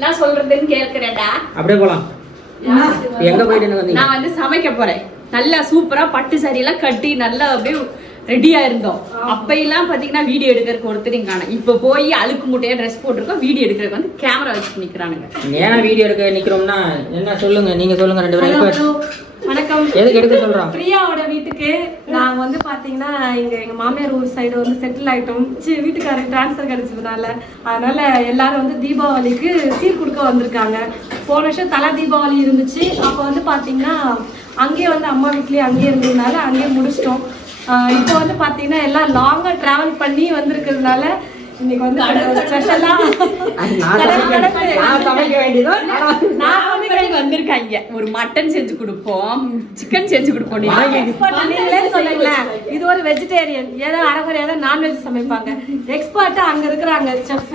நான் சொல்றதுன்னு கேக்குறேன்டா. அப்படியே போலாம். எங்க போயிட்டு வந்தீங்க? நான் வந்து சமைக்க போறேன். நல்லா சூப்பரா பட்டு சாரி எல்லாம் கட்டி நல்லா அப்படியே ரெடியா இருந்தோம். அப்பெல்லாம் பாத்தீங்கன்னா வீடியோ எடுக்கிறதுக்கு ஒருத்தரையும் காணோம். இப்ப போய் அழுக்கு முட்டையா ட்ரெஸ் போட்டிருக்கோம். வீடியோ எடுக்கிறதுக்கு வந்து கேமரா வச்சுட்டு நிக்கிறானுங்க. ஏன்னா வீடியோ எடுக்க நிக்கிறோம்னா என்ன சொல்லுங்க, நீங்க சொல்லுங்க. 2 பேரும் வணக்கம். எதுக்கு எடுக்க சொல்றோம்? பிரியாவோட வீட்டுக்கு நாங்க வந்து பாத்தீங்கன்னா எங்க மாமியார் ஊர் சைடு வந்து செட்டில் ஆயிட்டோம். வீட்டுக்காரருக்கு டிரான்ஸ்ஃபர் கிடைச்சதுனால அதனால எல்லாரும் வந்து தீபாவளிக்கு சீர் கொடுக்க வந்திருக்காங்க. போன வருஷம் தலை தீபாவளி இருந்துச்சு. அப்போ வந்து பாத்தீங்கன்னா அங்கேயே வந்து அம்மா வீட்லயே அங்கேயே இருந்ததுனால அங்கேயே முடிச்சிட்டோம். இப்போ வந்து பாத்தீங்கன்னா எல்லாம் லாங்கா டிராவல் பண்ணி வந்திருக்கிறதுனால இன்னைக்கு வந்து ஸ்பெஷலா வந்திருக்காங்க. ஒரு மட்டன் செஞ்சு கொடுப்போம், சிக்கன் செஞ்சு கொடுப்போம். இது ஒரு வெஜிடேரியன், ஏதோ அரைக்குறையா நான்வெஜ் சமைப்பாங்க. எக்ஸ்பர்ட்டா அங்க இருக்கிறாங்க செஃப்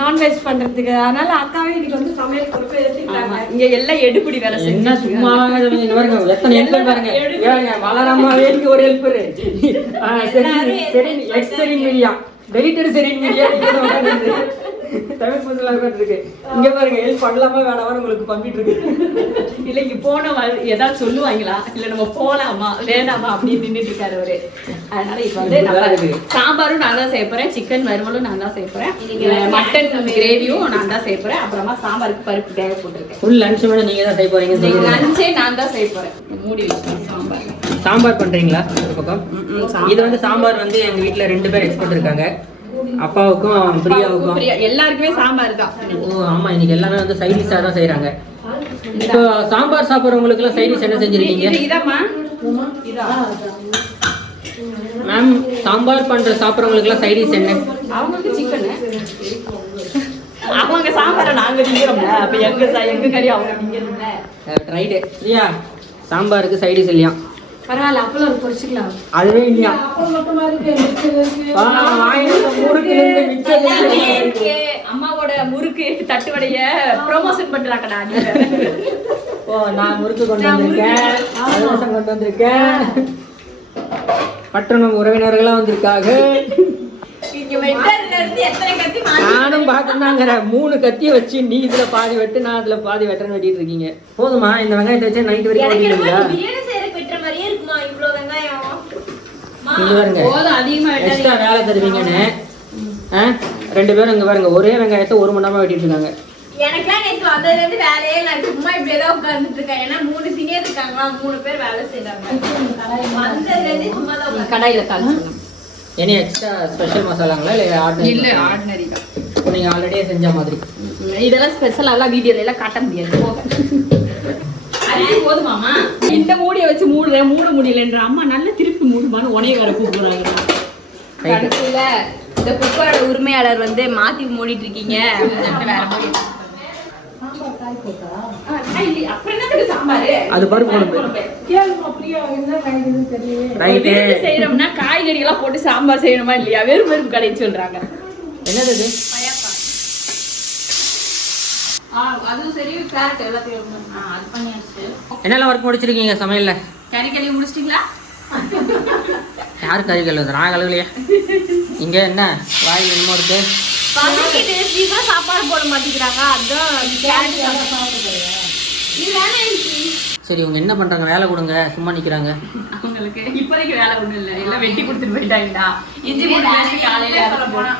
நான்வெஜ் பண்றதுக்கு. அதனால அக்காவே இன்னைக்கு வந்து சமையல் பொறுப்பு எடுத்துக்கிட்டாங்க. இங்க எல்லாம் எடுபடி வேலை என்ன சும்மா எத்தனை ஹெல்பர் பாருங்க. வளராமவே ஒரு ஹெல்பர். சரி மீடியா டெலிட்டட் சரி மீடியா தமிழ் பந்தல இருக்கு. இங்க பாருங்க ஹெல்ப் பண்ணலாமா வேணாமா உங்களுக்கு கம்ப்யூட்டர் இருக்கு. இல்ல இங்க போன ஏதாவது சொல்லுவாங்களா இல்ல நம்ம போலாமா வேண்டாமா அப்படின்னு நின்றுட்டு இருக்காரு அவரு. அதனால இப்ப வந்து சாம்பாரும் நான் தான் செய்ய போறேன், சிக்கன் வறுவலும் நான் தான் செய்ய போறேன், மட்டன் கிரேவியும் நான் தான் செய்ய போறேன். அப்புறமா சாம்பாருக்கு பருப்பு தேவை போட்டுருக்கேன். ஃபுல் லஞ்ச் மேடம் நீங்க தான் செய்ய போறீங்க. லஞ்சே நான் தான் செய்ய போறேன். மூடி வச்சு சாம்பார் பண்றீங்களா? ஒரு பக்கம் இது வந்து சாம்பார் வந்து எங்க வீட்டுல 2 பேர் எக்ஸ்பர்ட் இருக்காங்க. அப்பாவுக்கும் பிரியாவுக்கும் எல்லாருக்குமே சாம்பார் தான். ஓ ஆமா, இன்னைக்கு எல்லாமே வந்து சைட் டிஷ்ஷா தான் செய்யறாங்க. இப்போ சாம்பார் சாப்பிடுறவங்களுக்கு எல்லாம் சைட் டிஷ் என்ன செஞ்சிருக்கீங்க? மேம் சாம்பார் பண்ற சாப்பிடுறவங்களுக்கு எல்லாம் சைட் டிஷ் என்ன? அவங்களுக்கு சிக்கன். அவங்க சாம்பாரை நாங்க திங்கிறோம்ல, அப்ப எங்க கறி அவங்க திங்கிறோம்ல. ரைட். பிரியா சாம்பாருக்கு சைட் டிஷ் இல்லையா? பரவாயில்ல, அப்பளம் ஒரு பொரிச்சுக்கலாம். அதுவே இல்லையா? அம்மாவோட முறுக்கு தட்டுவடைய ப்ரோமோஷன் பண்றாங்கடா. ஓ நான் முறுக்கு கொண்டு வந்திருக்கேன். பட்டணம் உறவினர்களா வந்திருக்காங்க. நானும் பாக்கணுங்கிற 3 கத்திய வச்சு நீ இதுல பாதி வெட்டு நான் அதுல பாதி வெட்டன்னு வெட்டிட்டு இருக்கீங்க. போதுமா இந்த வெங்காயத்தை வச்சு நைட் வரைக்கும் வெட்டிடுவீங்களா? எக்ஸ்ட்ரா வேலை தருவீங்கன்னு 2 பேரும் இங்க பாருங்க ஒரே வெங்காயத்தை 1 மணி நேரமா வெட்டிட்டு இருக்காங்க. எனக்கெல்லாம் நேற்று வந்ததுல இருந்து வேலையே நான் சும்மா இப்படி ஏதாவது உட்கார்ந்துட்டு இருக்கேன். ஏன்னா 3 சீனியர் இருக்காங்களா, 3 பேர் வேலை செய்யறாங்க. வந்ததுல இருந்து சும்மா தான் கடாயில தாளிச்சோம். எனி எக்ஸ்ட்ரா ஸ்பெஷல் மசாலாங்களா இல்ல ஆர்டினரி? இல்ல ஆர்டினரி தான். நீங்க ஆல்ரெடியே செஞ்ச மாதிரி. இதெல்லாம் ஸ்பெஷலா எல்லாம் வீடியோல எல்லாம் காட்ட முடியாது. போதுமாமா இந்த மூடியை வச்சு மூட முடியலன்ற அம்மா நல்ல திருப்பி மூடுமான்னு உனைய வேற கூப்பிடுறாங்க. கடைசியில இந்த குக்கரோட உரிமையாளர் வந்து மாத்தி மூடிட்டு இருக்கீங்க வேற போய் அது பருப்பு குழம்பு செய்யறோம்னா காய்கறி எல்லாம் போட்டு சாம்பார் செய்யணுமா இல்லையா? வெறும் கடை சொல்றாங்க. என்னது இது? அதுவும் சரி கேரட் எல்லாத்தையும் அது பண்ணியாச்சு. என்னெல்லாம் ஒர்க் முடிச்சிருக்கீங்க சமையல்ல? கறி கழுவி முடிச்சிட்டீங்களா? யாரு கறி கழுவுது? நான் கழுவலையா? இங்க என்ன வாயில் என்னமோ இருக்கு. சாப்பாடு போட மாட்டேங்கிறாங்க. சரி இவங்க என்ன பண்றாங்க? வேலை கொடுங்க, சும்மா நிக்கிறாங்க. அவங்களுக்கு இப்போதைக்கு வேலை ஒண்ணும் இல்லை, எல்லாம் வெட்டி கொடுத்துட்டு போயிட்டாங்கடா. இஞ்சி பூண்டு பேஸ்ட் காலையில சொல்ல போனா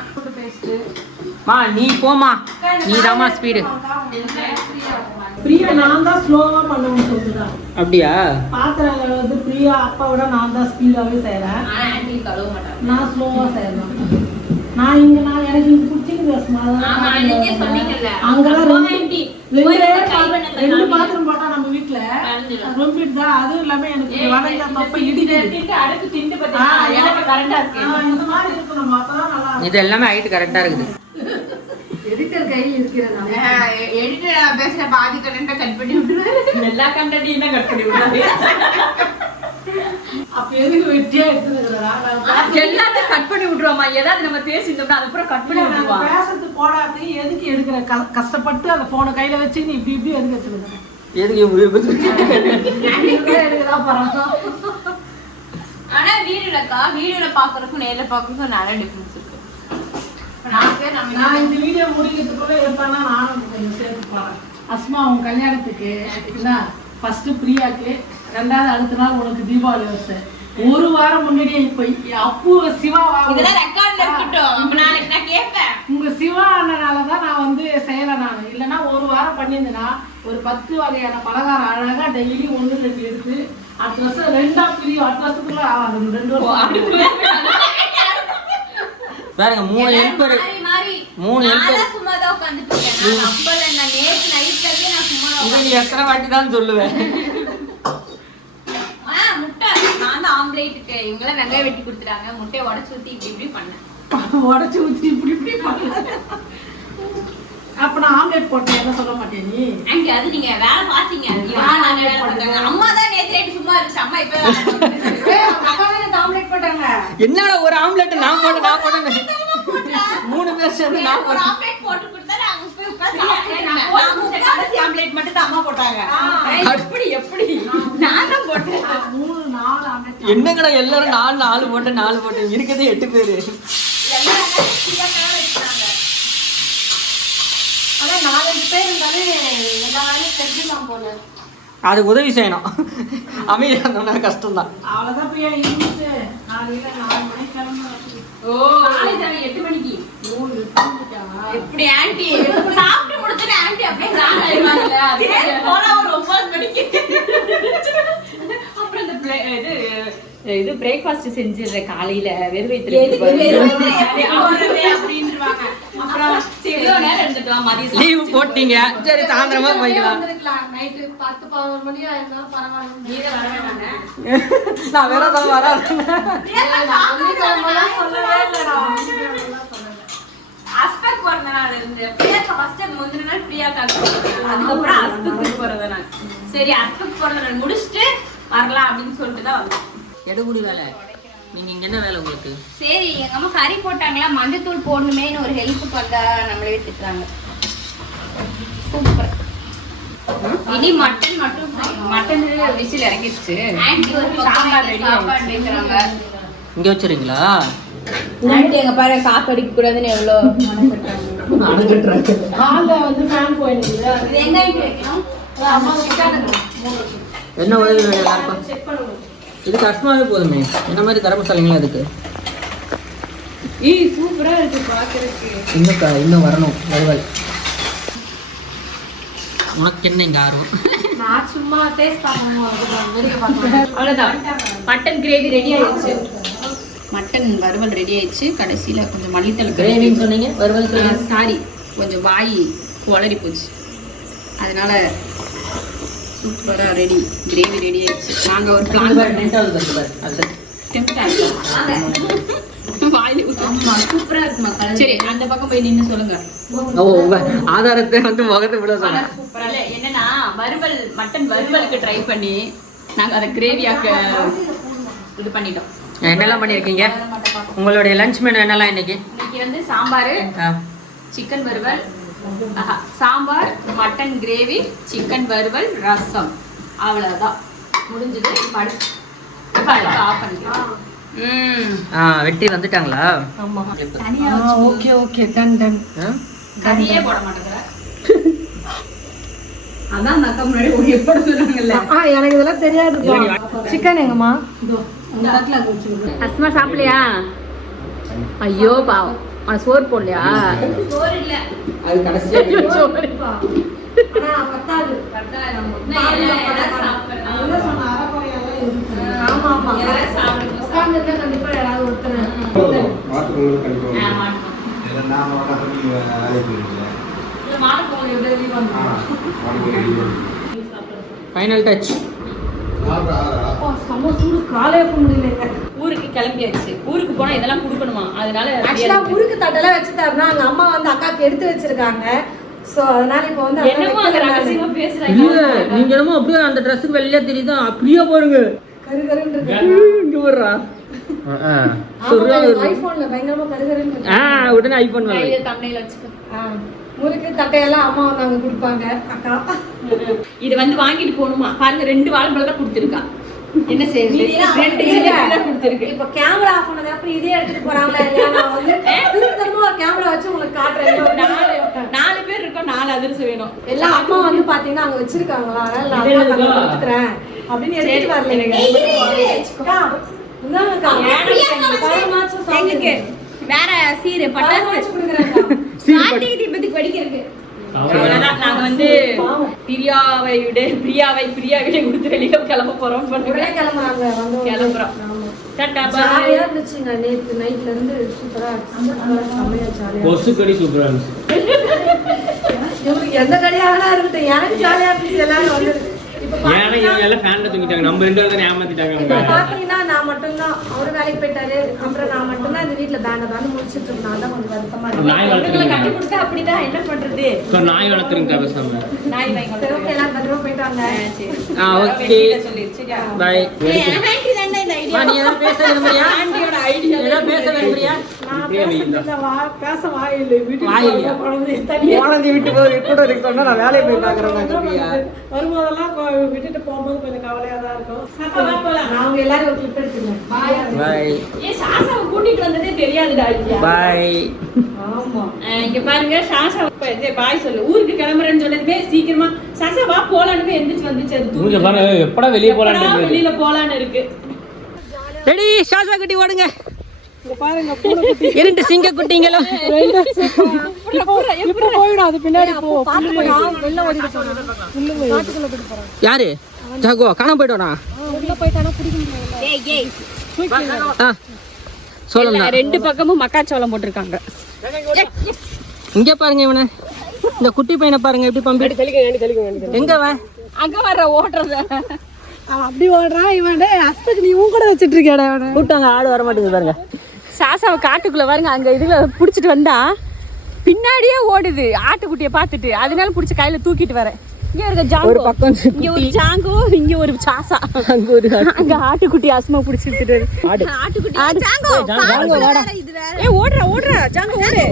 மா நீ போமா, நீ தாமா ஸ்பீடு. பிரியா நான் தான் ஸ்லோவா பண்ணணும்னு சொல்லுதா? அப்படியா? பாத்திரம் வந்து பிரியா அப்பாவோட நான் தான் ஸ்பீடாவே செய்யறேன். நான் ஸ்லோவா செய்யறேன். நான் எனக்கு இது பிடிச்சிருக்கு. அங்கெல்லாம் 2 பாத்திரம் போட்டா நம்ம வீட்டுல ரொம்பிட்டு தான். அதுவும் இல்லாம எனக்கு வளைஞ்சா தப்ப இடிக்குது. அடுத்து திண்டு பார்த்தா எனக்கு கரெக்டா இருக்கு. இந்த மாதிரி இருக்கணும், அப்பதான் நல்லா. இது எல்லாமே ஹைட் கரெக்டா இருக்குது. எடிட்டர் கையில் இருக்கிறது. எடிட்டர் பேசுற பாதி கண்டென்ட் கட் பண்ணி விடுறாரு. எல்லா கண்டென்ட்டையும் தான் கட் பண்ணி விடுறாரு. அப்ப எதுக்கு வெட்டியா எடுத்துக்கிறா? எல்லாத்தையும் கட் பண்ணி விட்டுருவோமா? ஏதாவது நம்ம பேசிட்டோம்னா அதுக்கப்புறம் கட் பண்ணி விட்டுருவோம். பேசுறது போடாது. எதுக்கு எடுக்கிற? கஷ்டப்பட்டு அந்த போனை கையில வச்சு நீ இப்படி எதுக்கு எடுத்துக்கிற? எதுக்கு எடுக்கதான் போறாங்க. ஆனா வீடியோல பாக்குறதுக்கும் நேர்ல பாக்குறதுக்கும் நிறைய டிஃபரன்ஸ் இருக்கு. நான் இந்த வீடியோ முடிக்கிறதுக்குள்ள எடுத்தானா நானும் கொஞ்சம் சேர்த்து அஸ்மா உன் கல்யாணத்துக்கு என்ன ஃபர்ஸ்ட் பிரியாக்கு, ரெண்டாவது அடுத்த நாள் உனக்கு தீபாவளி வருஷம். ஒரு வாரம் முன்னாடியே இப்ப அப்பு சிவா இதெல்லாம் ரெக்கார்ட்ல இருக்கட்டும். அப்ப நாளைக்கு நான் கேட்பேன். உங்க சிவா அண்ணனாலதான் நான் வந்து செய்யல. நான் இல்லைன்னா ஒரு வாரம் பண்ணியிருந்தேன்னா ஒரு 10 வகையான பலகாரம் அழகா டெய்லி 1-2 எடுத்து அடுத்த வருஷம் 2ஆ பிரியும். அடுத்த வருஷத்துக்குள்ள 2 வருஷம் பாருங்க 3 ஹெல்ப்பர். 3 ஹெல்ப்பர். நான் சும்மா தான் உட்கார்ந்துட்டு இருக்கேன். நான் அப்பல நான் நேத்து நைட்லயே நான் சும்மா இத நீ எத்தனை வாட்டி தான் சொல்லுவேன். முட்டை நான் தான் ஆம்லேட்டுக்கு இவங்க எல்லாம் வெங்காயம் வெட்டி கொடுத்துறாங்க. முட்டையை உடைச்சு ஊத்தி இப்படி பண்ணேன். உடச்சு ஊத்தி இப்படி பண்ண. அப்ப நான் ஆம்லேட் போட்டேன் என்ன சொல்ல மாட்டேன் நீ? ஆண்டி அது நீங்க வேலை பாத்தீங்க. நாங்க வேலை பண்ணாங்க. அம்மா தான் நேத்து நைட் சும்மா இருந்துச்சு. அம்மா இப்ப அக்காவே ஆம்லேட் போட்டாங்க. என்னடா ஒரு ஆம்லெட் நான் போட்டேன். 3 பேர் சேர்ந்து நான் ஒரு ஆம்லேட் போட்டு கொடுத்தா நாங்க போய் உட்கார்ந்து சாப்பிட்டோம். கடைசி ஆம்லேட் மட்டும் தான் அம்மா போட்டாங்க. எப்படி நான் தான் போட்டேன். 3-4 ஆம்லேட். என்னங்கடா எல்லாரும் 4 போட்டேன் இருக்கதே 8 பேரு. ஆனா 4-5 பேர் இருந்தாலே எல்லா வேலையும் செஞ்சுலாம் போல. அது உதவி செய்யணும். அமைதியா இருந்தோம்னா கஷ்டம் தான். அவ்வளவுதான் பிரியா இருந்துச்சு. 4 மணிக்கு கிளம்பணும். ஓ காலேஜ் 8 மணிக்கு. எப்படி ஆண்டி சாப்பிட்டு முடிச்சனே ஆண்டி அப்படியே ராங்க ஆயிடுவாங்கல. அது போனா ஒரு 9 மணிக்கு. அப்புறம் இந்த இது பிரேக்ஃபாஸ்ட் செஞ்சிடுற காலையில வெறும் வயித்துல அப்படின்றாங்க. அப்புறம் எவ்வளோ நேரம் இருந்துட்டோம் மதியம் லீவ் போட்டீங்க சரி சாயந்தரமா போய்க்கலாம். நைட் 10-11 மணி ஆயிருந்தா பரவாயில்ல. நீங்க வர வேணாங்க. நான் வேற தான் வரேன். சொல்லவே இல்லடா. அஸ்பெக்ட் போறத நாள் இருந்து பிரியாக்கு ஃபர்ஸ்ட் முந்தின நாள் பிரியாக்கு அதுக்கப்புறம் அஸ்பெக்ட் போறத நாள். சரி அஸ்பெக்ட் போறத நாள் முடிச்சிட்டு வரலாம் அப்படின்னு சொல்லிட்டு தான் வந்தோம். எடுபடி வேலை. நீங்க இங்க என்ன வேலை உங்களுக்கு? சரி எங்க அம்மா கறி போட்டாங்களா மஞ்சத்தூள் போடணுமேன்னு ஒரு ஹெல்ப் பண்ணா நம்மளே திட்டுறாங்க. சூப்பர். இனி மட்டன் மட்டன் விசில் இறங்கிடுச்சு. ஆண்டி ஒரு சாம்பார் ரெடி பண்ணிக்கிறாங்க. இங்க வச்சிரீங்களா? ஆண்டி எங்க பாரு காக்கடிக்க கூடாதுன்னு எவ்வளோ அனுப்பிட்டுறாங்க. ஹால்ல வந்து ஃபேன் போயிடுது. இது எங்க ஆண்டி வைக்கணும்? அம்மா கிட்ட என்ன உதவி வேணும் எல்லாருக்கும்? செக் பண்ணுங்க. இதுக்கு அஸ்மாவே போதுமே. என்ன மாதிரி கரம் மசாலைங்களா அதுக்கு? சூப்பரா இருக்கு பாக்குறதுக்கு. இன்னும் வரணும் வறுவல். உனக்கு என்ன இங்க ஆர்வம்? நான் சும்மா டேஸ்ட் பார்க்கணும். அவ்வளவுதான். மட்டன் கிரேவி ரெடி ஆயிடுச்சு. மட்டன் வறுவல் ரெடி ஆயிடுச்சு. கடைசியில கொஞ்சம் மல்லித்தலை கிரேவின்னு சொன்னீங்க, வறுவல் சொன்னீங்க. சாரி கொஞ்சம் வாய் குளறி போச்சு. அதனால சூப்பரா ரெடி கிரேவி ரெடி ஆயிடுச்சு. நாங்க ஒரு பிளான் சூப்பரா இருக்குமா? சரி அந்த பக்கம் போய் நின்று சொல்லுங்க. ஆதாரத்தை வந்து முகத்தை விட சொன்னேன். சூப்பரா இல்ல என்னன்னா வறுவல் மட்டன் வறுவலுக்கு ட்ரை பண்ணி நாங்க அதை கிரேவியாக்க இது பண்ணிட்டோம். என்னெல்லாம் பண்ணிருக்கீங்க? உங்களுடைய லஞ்ச் மெனு என்னெல்லாம் இன்னைக்கு? இன்னைக்கு வந்து சாம்பார், சிக்கன் வறுவல், சாம்பார், மட்டன் கிரேவி, சிக்கன் வறுவல், ரசம். அவ்வளவுதான் முடிஞ்சது. ஆஃப் பண்ணிக்கலாம். வெட்டி வந்துட்டாங்களா? Okay okay done done. கறியே போட மாட்டேங்கிற. அதான் அந்த அக்கா முன்னாடி ஒரு எப்படி சொன்னாங்கல்ல. எனக்கு இதெல்லாம் தெரியாது. சிக்கன் எங்கம்மா? அஸ்மா சாப்பிடலையா? ஐயோ பாவம். சோறு போடலையா? சோறு இல்ல. அது கடைசியா ஆமா ஆமா உட்கார்ந்துட்டு கண்டிப்பா யாராவது ஒருத்தர் ஃபைனல் டச். சூடு காலே போக முடியல. ஊருக்கு கிளம்பியாச்சு. ஊருக்கு போனா இதெல்லாம் கொடுக்கணுமா? அதனால ஆக்சுவலா ஊருக்கு தட்டெல்லாம் வச்சு தரணும். அங்க அம்மா வந்து அக்காக்கு எடுத்து வச்சிருக்காங்க. சோ அதனால இப்போ வந்து என்னமோ அங்க ரகசியமா பேசுறாங்க. இல்ல நீங்க என்னமோ அப்படியே அந்த Dressக்கு வெளிய தெரியுதா? அப்படியே பாருங்க. கருகருன்னு இருக்கு. இங்க வரா. ஐபோன்ல பயங்கரமா கருகருன்னு இருக்கு. உடனே ஐபோன் வாங்க. இத தம்ப்நெயில் வச்சுக்கோ. முறுக்கு தட்டையெல்லாம் அம்மா வந்து அங்க கொடுப்பாங்க அக்கா. இது வந்து வாங்கிட்டு போணுமா? பாருங்க 2 வாழைப்பழம் தான் கொடுத்துருக்கா. என்ன செய்யுது கொடுத்துருக்கு. இப்ப கேமரா ஆஃப் பண்ணதுக்கு அப்புறம் இதே எடுத்துட்டு போறாங்களா இல்லையா? நான் வந்து திருத்தமா ஒரு கேமரா வச்சு உங்களுக்கு காட்டுறேன். 4 பேர் இருக்கோம், 4 அதிரசம் வேணும். எல்லாம் அம்மா வந்து பாத்தீங்கன்னா அங்க வச்சிருக்காங்களா, அதனால நான் கொடுத்துக்கிறேன் அப்படின்னு எடுத்துட்டு வரல. வேற சீரு பட்டாசு கொடுக்குறாங்க தீபத்துக்கு வெடிக்கிறதுக்கு. அவ்வளவுதான். நாங்க வந்து பிரியாவை விட கொடுத்து வெளியில கிளம்ப போறோம். கிளம்புறாங்க, கிளம்புறோம். ஜாலியா இருந்துச்சுங்க. நேத்து நைட்ல இருந்து சூப்பரா சூப்பரா இருந்துச்சு. இவங்களுக்கு எந்த கடையாக இருக்கட்டும், எனக்கு ஜாலியா இருந்துச்சு. எல்லாரும் வந்து ஏன்னா இவங்க எல்லாம் ஃபேன்ல தூங்கிட்டாங்க, நம்ம 2 பேரும் ஏமாத்திட்டாங்க. பாத்தீங்கன்னா நான் மட்டும்தான், அவரு வேலைக்கு போயிட்டாரு. அப்புறம் நான் மட்டும்தான் இந்த வீட்டுல பேண்ட் முடிச்சிட்டு இருக்கனால தான் கொஞ்சம் வருத்தமா இருக்கு. நாய் வளர்த்துறீங்க, கட்டி கொடுத்தா அப்படிதான் என்ன பண்றது. நாய் வளர்த்துறீங்க பேசாம. நாய் வாங்கி சரி, ஓகே, எல்லாரும் பத்திரமா போயிட்டாங்க. Okay bye. நான் நீ ஏதாவது பேச விரும்புறியா? ஆண்டியோட ஐடியா ஏதாவது பேச விரும்புறியா? பேச வாயில்லை, குழந்தை விட்டு போய் கூட இருக்கு சொன்னா நான் வேலையை போய் பாக்குறேன். வரும்போதெல்லாம் விட்டுட்டு போகும்போது கொஞ்சம் கவலையா தான் இருக்கும். அவங்க எல்லாரும் ஒரு கிளிப் எடுத்துங்க. பை சாசாவை கூட்டிட்டு வந்ததே தெரியாதுடா. பை. ஆமா, இங்க பாருங்க, சாசா பாய் சொல்லு, ஊருக்கு கிளம்புறேன்னு சொன்னதுமே சீக்கிரமா சாசா வா போலான்னு எந்திரிச்சு வந்துச்சு. அது பாருங்க எப்படா வெளியே போலான்னு வெளியில போலான்னு இருக்கு. ரெடி சாசா குட்டி ஓடுங்க. இங்க பாருங்க, பூனை குட்டி 2 சிங்க குட்டிங்களா இப்ப போயிடும். அது பின்னாடி போ, வெளில ஓடிட்டு போறான். காட்டுக்குள்ள போயிட்டு போறான். யாரு? ஜாகோ காணாம போய்டோனா? உள்ள போயிட்டானா பிடிக்க முடியல. சொல்லுங்க. 2 பக்கமும் மக்காச்சோளம் போட்டிருக்காங்க. இங்க பாருங்க இவனை, இந்த குட்டி பையனை பாருங்க எப்படி பம்பி. எங்க வா? அங்க வர்ற ஓடுறத அவன் அப்படி ஓடுறான். இவன் ஹஸ்பண்ட் நீ உன் கூட வச்சிட்டு இருக்கியாடா? அவனை கூட்டாங்க, ஆடு வர மாட்டேங்குது பாருங்க. சாசாவை காட்டுக்குள்ள பாருங்க, அங்க இதுல புடிச்சிட்டு வந்தா பின்னாடியே ஓடுது ஆட்டுக்குட்டியை பார்த்துட்டு. அதனால புடிச்சு கையில தூக்கிட்டு வரேன். இங்க ஒரு ஜாங்கோ, ஒரு பக்கம் இங்க ஒரு ஜாங்கோ, இங்க ஒரு சாசா, அங்க ஆட்டுக்குட்டி அஸ்மா புடிச்சிட்டு ஆட்டுக்குட்டி ஜாங்கோ வாடா. ஓடுற ஜாங்கோ ஓடு.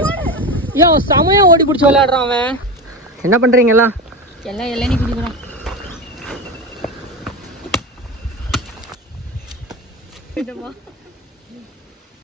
ஐயோ சமயம் ஓடி பிடிச்சி விளையாடுறான் அவன். என்ன பண்றீங்களா? எல்லாம் இளநீ குடிக்கிறோம்.